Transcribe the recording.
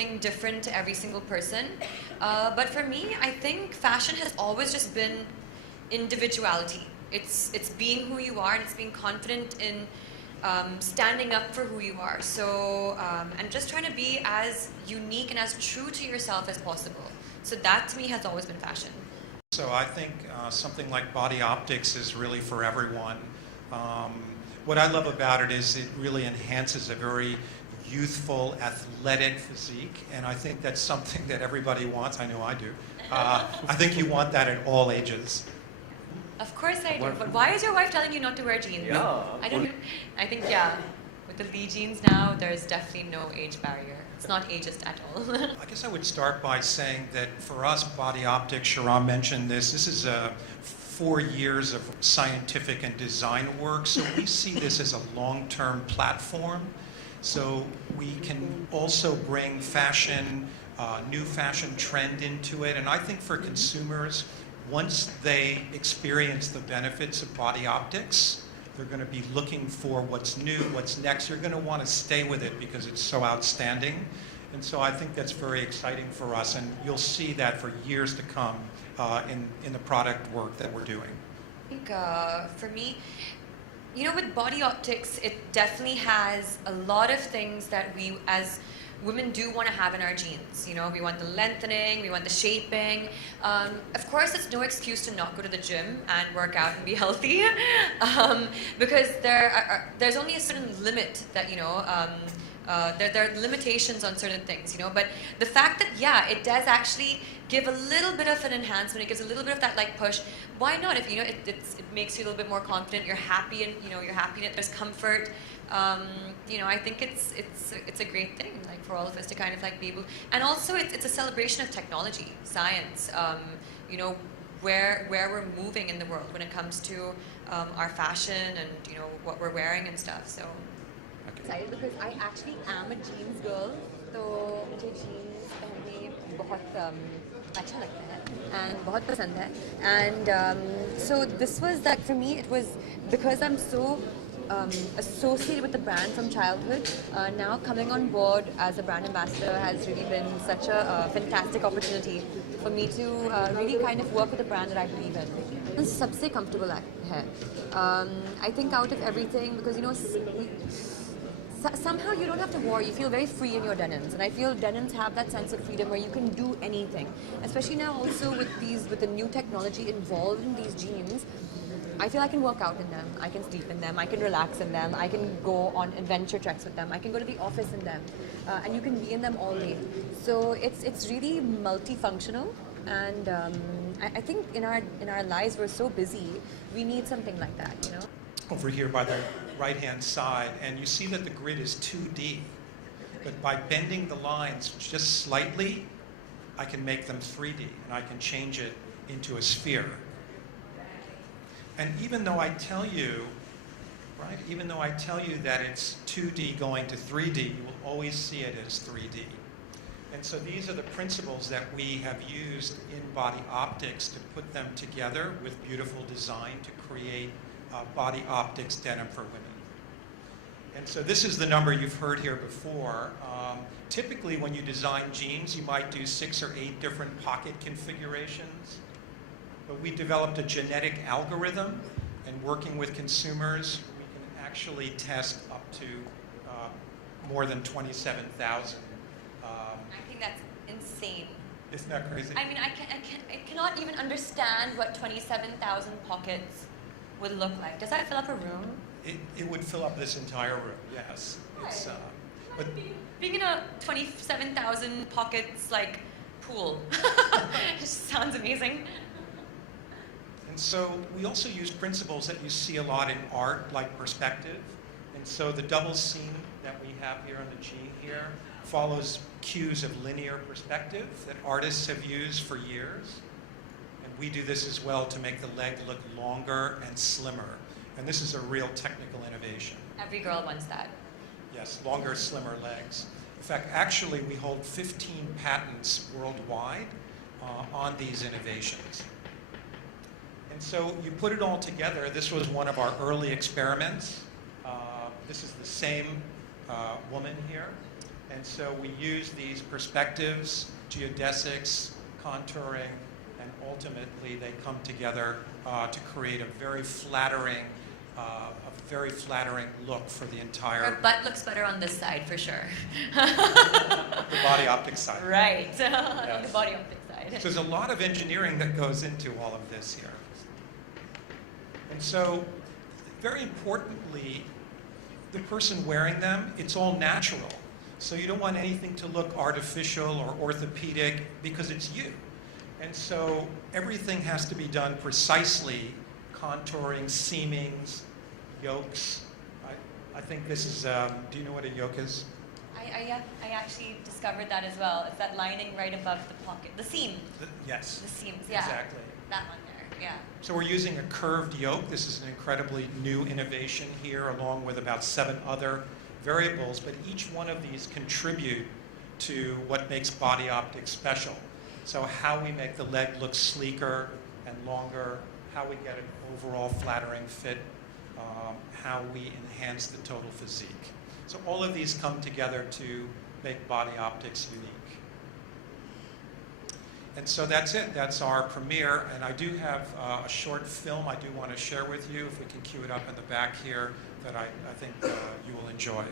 something different to every single person. But for me, I think fashion has always just been individuality. It's being who you are, and it's being confident in standing up for who you are. So, and just trying to be as unique and as true to yourself as possible. So that to me has always been fashion. So I think something like body optics is really for everyone. What I love about it is it really enhances a very youthful, athletic physique, and I think that's something that everybody wants. I know I do. I think you want that at all ages. Of course I do. But why is your wife telling you not to wear jeans? Yeah. I think, yeah, with the Lee jeans now, there's definitely no age barrier. It's not ageist at all. I guess I would start by saying that for us, body optics, Sharam mentioned this is 4 years of scientific and design work, so we see this as a long-term platform. So we can also bring fashion, new fashion trend into it, and I think for consumers, once they experience the benefits of body optics, they're going to be looking for what's new, what's next. You're going to want to stay with it because it's so outstanding. And so I think that's very exciting for us, and you'll see that for years to come in the product work that we're doing. I think for me, you know, with body optics, it definitely has a lot of things that we as women do want to have in our jeans. You know, we want the lengthening, we want the shaping. Of course, it's no excuse to not go to the gym and work out and be healthy, because there's only a certain limit that, you know, there are limitations on certain things, you know, but the fact that, yeah, it does actually give a little bit of an enhancement, it gives a little bit of that like push, why not? If, you know, it makes you a little bit more confident, you're happy, and, you know, you're happy in it, there's comfort. You know, I think it's a great thing, like, for all of us to kind of like be able, and also it's a celebration of technology, science, you know, where we're moving in the world when it comes to our fashion and, you know, what we're wearing and stuff. So excited because I actually am a jeans girl, तो मुझे jeans पहनने बहुत अच्छा लगता है and बहुत पसंद है, and so this was that for me. It was because I'm so associated with the brand from childhood. Now coming on board as a brand ambassador has really been such a fantastic opportunity for me to really kind of work with a brand that I believe in. It's सबसे comfortable है. I think out of everything, because, you know, somehow you don't have to worry. You feel very free in your denims, and I feel denims have that sense of freedom where you can do anything. Especially now, also with the new technology involved in these jeans, I feel I can work out in them. I can sleep in them. I can relax in them. I can go on adventure treks with them. I can go to the office in them, and you can be in them all day. So it's really multifunctional, and I think in our lives we're so busy. We need something like that, you know. Over here by the right-hand side, and you see that the grid is 2D, but by bending the lines just slightly, I can make them 3D, and I can change it into a sphere. And even though I tell you, right, even though I tell you that it's 2D going to 3D, you will always see it as 3D. And so these are the principles that we have used in body optics to put them together with beautiful design to create body optics denim for women. And so this is the number you've heard here before. Typically when you design jeans, you might do 6 or 8 different pocket configurations. But we developed a genetic algorithm, and working with consumers, we can actually test up to more than 27,000. I think that's insane. Isn't that crazy? I mean, I cannot even understand what 27,000 pockets would look like. Does that fill up a room? It would fill up this entire room, yes. It's, but being in a 27,000 pockets like pool just sounds amazing. And so we also use principles that you see a lot in art, like perspective. And so the double seam that we have here on the jean here follows cues of linear perspective that artists have used for years. And we do this as well to make the leg look longer and slimmer. And this is a real technical innovation. Every girl wants that. Yes, longer, slimmer legs. In fact, actually, we hold 15 patents worldwide on these innovations. And so you put it all together. This was one of our early experiments. This is the same woman here. And so we use these perspectives, geodesics, contouring, and ultimately they come together to create a very flattering look for the Our entire butt looks better on this side for sure. the body optic side. Right, on Yes. the body optic side. So there's a lot of engineering that goes into all of this here. And so, very importantly, the person wearing them, it's all natural. So you don't want anything to look artificial or orthopedic because it's you. And so everything has to be done precisely, contouring, seamings, yolks. I think this is, do you know what a yoke is? I actually discovered that as well. It's that lining right above the pocket. The seam. Yes. The seams, yeah. Exactly. That one there, yeah. So we're using a curved yoke. This is an incredibly new innovation here, along with about 7 other variables, but each one of these contribute to what makes body optics special. So how we make the leg look sleeker and longer, how we get an overall flattering fit, how we enhance the total physique. So all of these come together to make body optics unique. And so that's it. That's our premiere. And I do have a short film I do want to share with you, if we can cue it up in the back here, that I think you will enjoy.